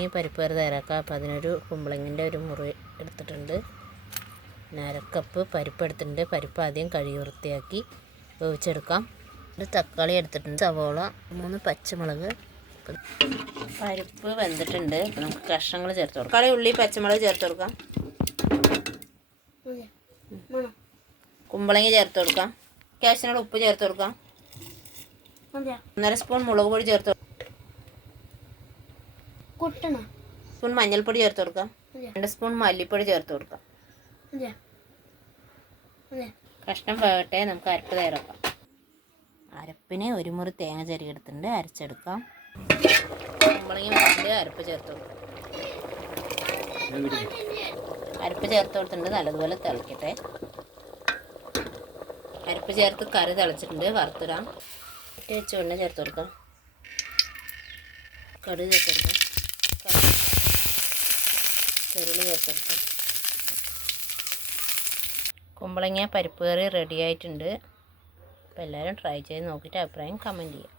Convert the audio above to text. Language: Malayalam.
ഈ പരിപ്പ് കറി തയ്യാറാക്കാം. അപ്പോൾ അതിനൊരു കുമ്പളങ്ങിൻ്റെ ഒരു മുറി എടുത്തിട്ടുണ്ട്. പിന്നെ അരക്കപ്പ് പരിപ്പ് എടുത്തിട്ടുണ്ട്. പരിപ്പ് ആദ്യം കഴുകി വൃത്തിയാക്കി വേവിച്ചെടുക്കാം. ഒരു തക്കാളി എടുത്തിട്ടുണ്ട്, സവോള, 3 പച്ചമുളക്. പരിപ്പ് വെന്തിട്ടുണ്ട്. അപ്പോൾ നമുക്ക് കഷ്ണങ്ങൾ ചേർത്ത് കൊടുക്കാം. തക്കാളി, ഉള്ളി, പച്ചമുളക് ചേർത്ത് കൊടുക്കാം. കുമ്പളങ്ങി ചേർത്ത് കൊടുക്കാം. ആവശ്യത്തിനുള്ള ഉപ്പ് ചേർത്ത് കൊടുക്കാം. 1.5 സ്പൂൺ മുളക് പൊടി ചേർത്ത് കൊടുക്കാം. സ്പൂൺ മഞ്ഞൾപ്പൊടി ചേർത്ത് കൊടുക്കാം. 2 സ്പൂൺ മല്ലിപ്പൊടി ചേർത്ത് കൊടുക്കാം. കഷ്ണം വേവട്ടെ, നമുക്ക് അരപ്പ് തയ്യാറാക്കാം. അരപ്പിന് 1 മുറി തേങ്ങ ചിരകിയെടുത്തിട്ടുണ്ട്, അരച്ചെടുക്കാം. കുമ്പളങ്ങി വെച്ചിട്ട് അരപ്പ് ചേർത്ത് കൊടുക്കാം. അരപ്പ് ചേർത്ത് കൊടുത്തിട്ടുണ്ട്, നല്ലതുപോലെ തിളക്കട്ടെ. അരപ്പ് ചേർത്ത് കറി തിളച്ചിട്ടുണ്ട്, വറുത്തിടാം. വെച്ച് വെണ്ണ ചേർത്ത് കൊടുക്കാം. കടുക് ചേർത്ത് കൊടുക്കാം. ചെറുള്ളി ചേർത്ത് കൊടുക്കാം. കുമ്പളങ്ങ പരിപ്പ് കറി റെഡി ആയിട്ടുണ്ട്. അപ്പോൾ എല്ലാവരും ട്രൈ ചെയ്ത് നോക്കിയിട്ട് അഭിപ്രായം കമൻറ്റ് ചെയ്യുക.